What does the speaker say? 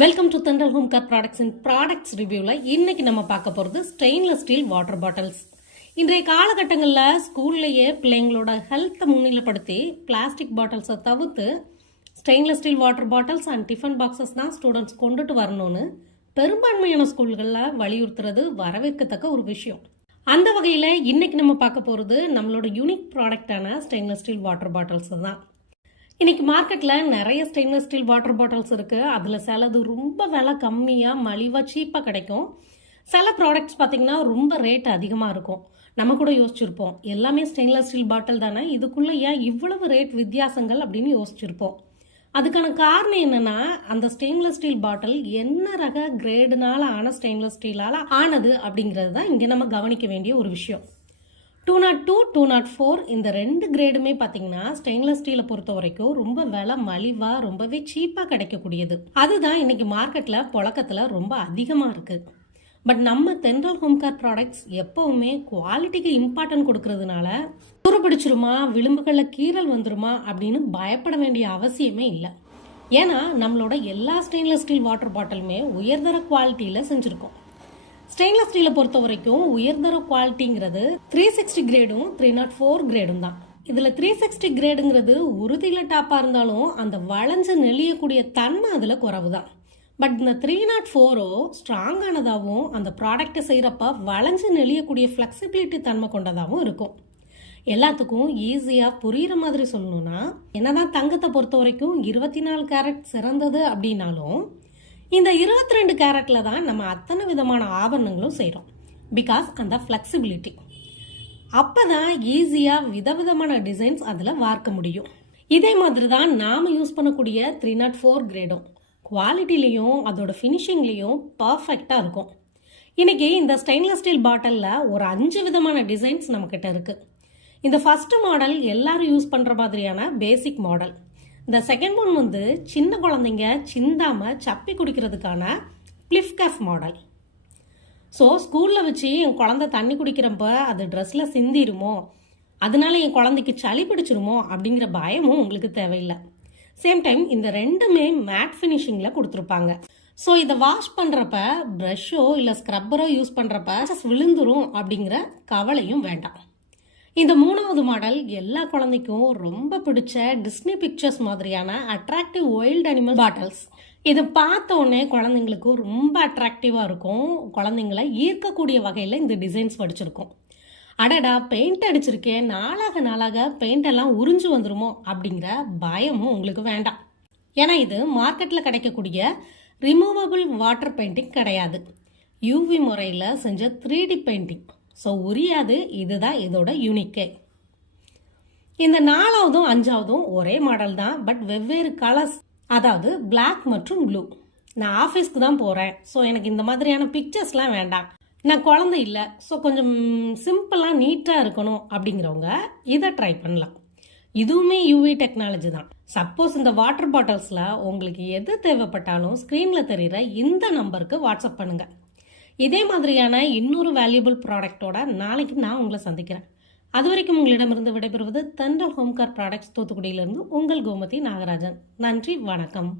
Welcome to Thendral home care products in products ரிவ்யூவில் இன்னைக்கு நம்ம பார்க்க போகிறது ஸ்டெயின்லெஸ் ஸ்டீல் வாட்டர் பாட்டில்ஸ். இன்றைய காலகட்டங்களில் ஸ்கூல்லையே பிள்ளைங்களோட ஹெல்த்தை முன்னிலைப்படுத்தி பிளாஸ்டிக் பாட்டில்ஸை தவிர்த்து stainless steel water bottles and tiffin boxes தான் ஸ்டூடெண்ட்ஸ் கொண்டுட்டு வரணும்னு பெரும்பான்மையான ஸ்கூல்களில் வலியுறுத்துறது வரவேற்கத்தக்க ஒரு விஷயம். அந்த வகையில் இன்னைக்கு நம்ம பார்க்க போகிறது நம்மளோட யூனிக் ப்ராடக்டான ஸ்டெயின்லெஸ் ஸ்டீல் வாட்டர் பாட்டில்ஸ் தான். இன்னைக்கு மார்க்கெட்டில் நிறைய ஸ்டெயின்லெஸ் ஸ்டீல் வாட்டர் பாட்டில்ஸ் இருக்குது. அதில் சிலது ரொம்ப விலை கம்மியாக மலிவாக சீப்பாக கிடைக்கும். சில ப்ராடக்ட்ஸ் பார்த்திங்கன்னா ரொம்ப ரேட் அதிகமாக இருக்கும். நம்ம கூட யோசிச்சிருப்போம், எல்லாமே ஸ்டெயின்லெஸ் ஸ்டீல் பாட்டில் தானே, இதுக்குள்ளே ஏன் இவ்வளவு ரேட் வித்தியாசங்கள் அப்படின்னு யோசிச்சிருப்போம். அதுக்கான காரணம் என்னன்னா, அந்த ஸ்டெயின்லெஸ் ஸ்டீல் பாட்டில் என்ன ரக கிரேடுனால ஆன ஸ்டெயின்லெஸ் ஸ்டீலால் ஆனது அப்படிங்கிறது தான் இங்கே நம்ம கவனிக்க வேண்டிய ஒரு விஷயம். 202, 204 இந்த ரெண்டு கிரேடுமே பார்த்தீங்கன்னா ஸ்டெயின்லெஸ் ஸ்டீலை பொறுத்த வரைக்கும் ரொம்ப விலை மலிவா ரொம்பவே சீப்பாக கிடைக்கக்கூடியது. அதுதான் இன்னைக்கு மார்க்கெட்டில் புழக்கத்தில் ரொம்ப அதிகமாக இருக்குது. பட் நம்ம தென்றல் ஹோம் கேர் ப்ராடக்ட்ஸ் எப்பவுமே குவாலிட்டிக்கு இம்பார்ட்டன்ட் கொடுக்கறதுனால துருப்பிடிச்சிருமா, விளிம்புகளில் கீறல் வந்துருமா அப்படின்னு பயப்பட வேண்டிய அவசியமே இல்லை. ஏன்னா நம்மளோட எல்லா ஸ்டெயின்லெஸ் ஸ்டீல் வாட்டர் பாட்டிலுமே உயர்தர குவாலிட்டியில் செஞ்சுருக்கோம். ஸ்டெயின்லெஸ் ஸ்டீலை பொறுத்த வரைக்கும் உயர்தர குவாலிட்டிங்கிறது 360 கிரேடும் 304 கிரேடும் தான். இதில் 360 கிரேடுங்கிறது உறுதியில் டாப்பாக இருந்தாலும் அந்த வளைஞ்சு நெளியக்கூடிய தன்மை அதில் குறைவு தான். பட் இந்த 304 ஸ்ட்ராங்கானதாகவும் அந்த ப்ராடக்டை செய்கிறப்ப வளைஞ்சு நெளியக்கூடிய ஃப்ளெக்சிபிலிட்டி தன்மை கொண்டதாகவும் இருக்கும். எல்லாத்துக்கும் ஈஸியாக புரிகிற மாதிரி சொல்லணும்னா, என்னதான் தங்கத்தை பொறுத்த வரைக்கும் 24 கேரட் சிறந்தது அப்படின்னாலும் இந்த 22 கேரட்ல தான் நம்ம அத்தனை விதமான ஆபரணங்களும் செய்கிறோம். பிகாஸ் அந்த ஃப்ளெக்சிபிலிட்டி அப்போதான் ஈஸியாக விதவிதமான டிசைன்ஸ் அதில் வார்க்க முடியும். இதே மாதிரி தான் நாம் யூஸ் பண்ணக்கூடிய 304 கிரேடும் குவாலிட்டிலையும் அதோட ஃபினிஷிங்லேயும் பர்ஃபெக்டாக இருக்கும். இன்னைக்கு இந்த ஸ்டெயின்லெஸ் ஸ்டீல் பாட்டிலில் ஒரு 5 விதமான டிசைன்ஸ் நம்மக்கிட்ட இருக்குது. இந்த ஃபர்ஸ்ட் மாடல் எல்லாரும் யூஸ் பண்ணுற மாதிரியான பேசிக் மாடல். இந்த செகண்ட் ஒன் வந்து சின்ன குழந்தைங்க சிந்தாமல் சப்பி குடிக்கிறதுக்கான பிளிஃப் கேஃப் மாடல். ஸோ ஸ்கூலில் வச்சு என் குழந்தை தண்ணி குடிக்கிறப்ப அது ட்ரெஸ்ஸில் சிந்திருமோ, அதனால என் குழந்தைக்கு சளி பிடிச்சிருமோ அப்படிங்கிற பயமும் உங்களுக்கு தேவையில்லை. சேம் டைம் இந்த ரெண்டுமே மேட் ஃபினிஷிங்கில் கொடுத்துருப்பாங்க. ஸோ இதை வாஷ் பண்ணுறப்ப ப்ரஷ்ஷோ இல்லை ஸ்க்ரப்பரோ யூஸ் பண்ணுறப்ப விழுந்துரும் அப்படிங்கிற கவலையும் வேண்டாம். இந்த மூணாவது மாடல் எல்லா குழந்தைக்கும் ரொம்ப பிடிச்ச டிஸ்னி பிக்சர்ஸ் மாதிரியான அட்ராக்டிவ் வைல்ட் அனிமல் பாட்டில்ஸ். இதை பார்த்த உடனே குழந்தைங்களுக்கு ரொம்ப அட்ராக்டிவாக இருக்கும். குழந்தைங்களை ஈர்க்கக்கூடிய வகையில் இந்த டிசைன்ஸ் படிச்சிருக்கும். அடடா, பெயிண்ட் அடிச்சிருக்கேன், நாளாக நாளாக பெயிண்ட் எல்லாம் உறிஞ்சு வந்துருமோ அப்படிங்கிற பயமும் உங்களுக்கு வேண்டாம். ஏன்னா இது மார்க்கெட்டில் கிடைக்கக்கூடிய ரிமூவபிள் வாட்டர் பெயிண்டிங் கிடையாது. யூவி முறையில் செஞ்ச 3D பெயிண்டிங். ஸோ உரியாது. இதுதான் இதோட யூனிக்கே. இந்த 4வதும் 5வதும் ஒரே மாடல் தான், பட் வெவ்வேறு கலர்ஸ், அதாவது பிளாக் மற்றும் ப்ளூ. நான் ஆஃபீஸ்க்கு தான் போகிறேன், ஸோ எனக்கு இந்த மாதிரியான பிக்சர்ஸ்லாம் வேண்டாம், நான் குழந்தை இல்லை, ஸோ கொஞ்சம் சிம்பிளாக நீட்டாக இருக்கணும் அப்படிங்கிறவங்க இதை ட்ரை பண்ணலாம். இதுவுமே யூவி டெக்னாலஜி தான். சப்போஸ் இந்த வாட்டர் பாட்டில்ஸில் உங்களுக்கு எது தேவைப்பட்டாலும் ஸ்க்ரீனில் தெரிகிற இந்த நம்பருக்கு வாட்ஸ்அப் பண்ணுங்கள். இதே மாதிரியான இன்னொரு வேல்யூபிள் ப்ராடக்டோட நாளைக்கு நான் உங்களை சந்திக்கிறேன். அது வரைக்கும் உங்களிடமிருந்து விடைபெறுவது தென்றல் ஹோம் கேர் ப்ராடக்ட்ஸ், தூத்துக்குடியிலிருந்து உங்கள் கோமதி நாகராஜன். நன்றி, வணக்கம்.